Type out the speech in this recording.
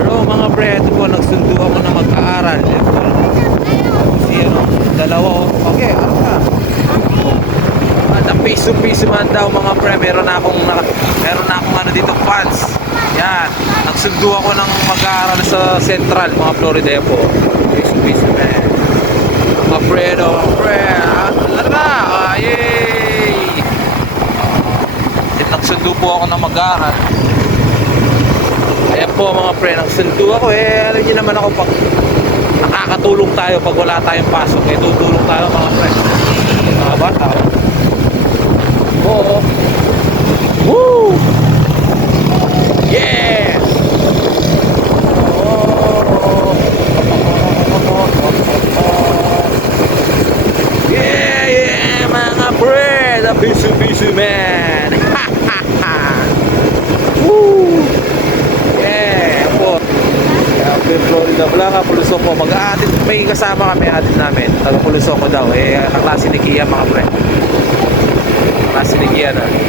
Pero mga pre, ito po, nagsundo ako na mag-aaral. Ito, si ano, dalawa. oh. Okay, ano na. At ang piso-piso man daw mga pre, meron na akong, meron na akong ano dito, fans. Yan, nagsundo ako ng mag-aaral sa Central, mga Florida po. Piso-piso man. Mga pre, no, mga pre, ah, ano na, ah, yay! Nagsundo po ako ng mag-aaral. Po mga pre, nagsundo ako eh. Alam niyo naman ako pag nakakatulong tayo pag wala tayong pasok eh. Tutulong tayo mga pre. Mga bata. oh. Oo. Woo! Yeah! Yeah, yeah, mga pre! The Bisu Bisu Man! Woo! Yeah, po. Grabe, Florida. Wala nga, Pulusoko. Mag-aatid, may kasama kami atid namin. Taga Pulusoko daw. Eh, kaklase ni Kia, mga pre. Kaklase ni Kia na.